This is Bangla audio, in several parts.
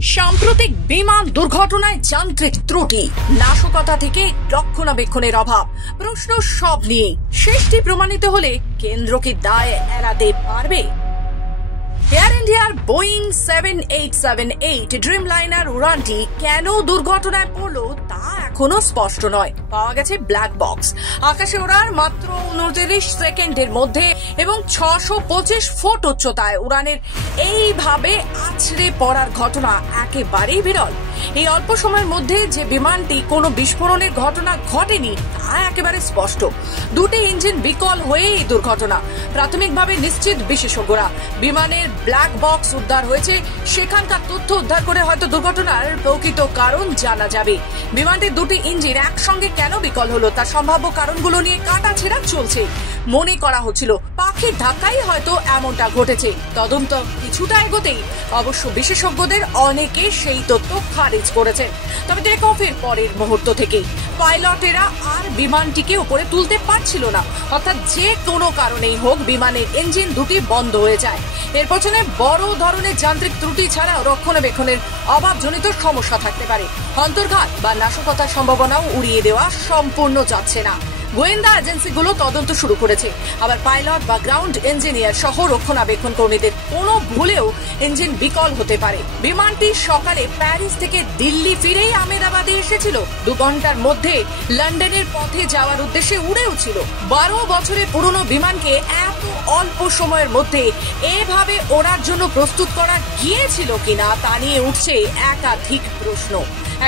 সাম্প্রতিক বিমান দুর্ঘটনায় যান্ত্রিক ত্রুটি, নাশকতা থেকে রক্ষণাবেক্ষণের অভাব, প্রশ্ন সব নিয়ে শেষটি প্রমাণিত হলে কেন্দ্র কি দায় এড়াতে পারবে? এয়ার ইন্ডিয়ার বোয়িং 7878 ড্রিমলাইনার উড়ানটি কেন দুর্ঘটনায় পড়ল তা এখনো স্পষ্ট নয়। পাওয়া গেছে ব্ল্যাক বক্স। আকাশে ওড়ার মাত্র 29 সেকেন্ডের মধ্যে এবং 625 ফুট উচ্চতায় উড়ানের এইভাবে আছড়ে পড়ার ঘটনা একেবারেই বিরল। এই অল্প সময়ের মধ্যে যে বিমানটি কোনো বিস্ফোরণের ঘটনা ঘটেনি তা একেবারে স্পষ্ট। দুটি ইঞ্জিন বিকল হয়ে এই দুর্ঘটনা। প্রাথমিকভাবে নিশ্চিত বিশেষজ্ঞরা, বিমানের ব্ল্যাক বক্স উদ্ধার হয়েছে, সেখানকার তথ্য উদ্ধার করে হয়তো দুর্ঘটনার প্রকৃত কারণ জানা যাবে। বিমানটির দুটি ইঞ্জিন একসঙ্গে কেন বিকল হলো তার সম্ভাব্য কারণগুলো নিয়ে কাটাছেঁড়া চলছে। মনে করা হচ্ছিল পাখির ধাক্কাই হয়তো এমনটা ঘটেছে। তদন্ত কিছুটা এগোতেই অবশ্য বিশেষজ্ঞদের অনেকে সেই তথ্য খারিজ করেছেন। তবে টেক অফের পরের মুহূর্ত থেকে পাইলটেরা আর বিমানটিকে উপরে তুলতে পারছিল না, অর্থাৎ যে কোনো কারণেই হোক বিমানের ইঞ্জিন দুটি বন্ধ হয়ে যায়। এর পেছনে বড় ধরনের যান্ত্রিক ত্রুটি ছাড়াও রক্ষণাবেক্ষণের অভাবজনিত সমস্যা থাকতে পারে। অন্তর্ঘাত বা নাশকতার সম্ভাবনাও উড়িয়ে দেওয়া সম্পূর্ণ যাচ্ছে না। গোয়েন্দা এজেন্সিগুলো তদন্ত শুরু করেছে। আবার পাইলট বা গ্রাউন্ড ইঞ্জিনিয়ার সহ রক্ষণাবেক্ষণ কর্মীদের কোনো ভুলেও ইঞ্জিন বিকল হতে পারে। বিমানটি সকালে প্যারিস থেকে দিল্লি ফিরেই আহমেদাবাদে এসেছিল। 2 ঘন্টার মধ্যে লন্ডনের পথে যাওয়ার উদ্দেশ্যে উড়েও ছিল। 12 বছরের পুরনো বিমানকে এত অল্প সময়ের মধ্যে এভাবে ওড়ার জন্য প্রস্তুত করা গিয়েছিল কিনা তা নিয়ে উঠছে একাধিক প্রশ্ন।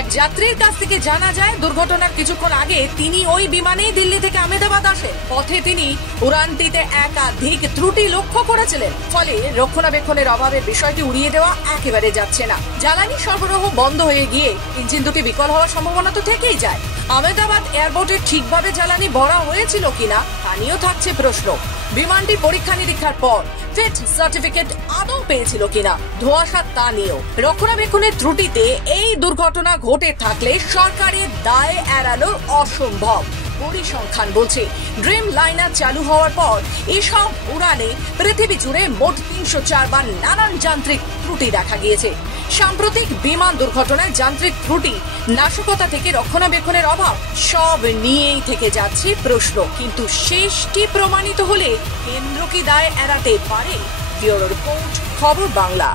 এক যাত্রীর কাছ থেকে জানা যায়, দুর্ঘটনার কিছুক্ষণ আগে তিনি ওই বিমানেই দিল্লি থেকে আহমেদাবাদ আসেন। পথে তিনি উড়ানটিতে একাধিক ত্রুটি লক্ষ্য করেছিলেন। ফলে রক্ষণাবেক্ষণের অভাবের বিষয়টি উড়িয়ে দেওয়া একেবারে যাচ্ছে না। জ্বালানি সরবরাহ বন্ধ হয়ে গিয়ে ইঞ্জিন দুটি বিকল হওয়ার সম্ভাবনা তো থেকেই যায়। আহমেদাবাদ এয়ারপোর্টে ঠিকভাবে জ্বালানি ভরা হয়েছিল কিনা তা নিয়েও থাকছে প্রশ্ন। বিমানটি পরীক্ষা নিরীক্ষার পর ফিট সার্টিফিকেট আদৌ পেয়েছিল কিনা ধোঁয়াশা তা নিয়েও। রক্ষণাবেক্ষণের ত্রুটিতে এই দুর্ঘটনা ঘটে থাকলে সরকারের দায় এড়ানো অসম্ভব। পরিসংখ্যান বলছে, ড্রিম লাইনার চালু হওয়ার পর এসব উড়ানে পৃথিবী জুড়ে মোট 304 বার নানান যান্ত্রিক ত্রুটি দেখা গিয়েছে। সাম্প্রতিক বিমান দুর্ঘটনায় যান্ত্রিক ত্রুটি, নাশকতা থেকে রক্ষণাবেক্ষণের অভাব সব নিয়েই থেকে যাচ্ছে প্রশ্ন। কিন্তু শেষটি প্রমাণিত হলে কেন্দ্র কি দায় এড়াতে পারে? ব্যুরো রিপোর্ট, খবর বাংলা।